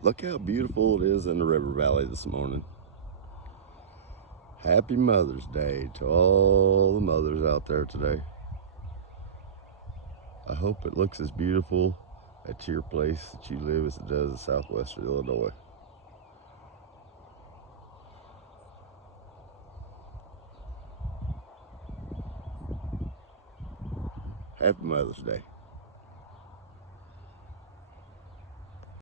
Look how beautiful it is in the river valley this morning. Happy Mother's Day to all the mothers out there today. I hope it looks as beautiful at your place that you live as it does in southwestern Illinois. Happy Mother's Day.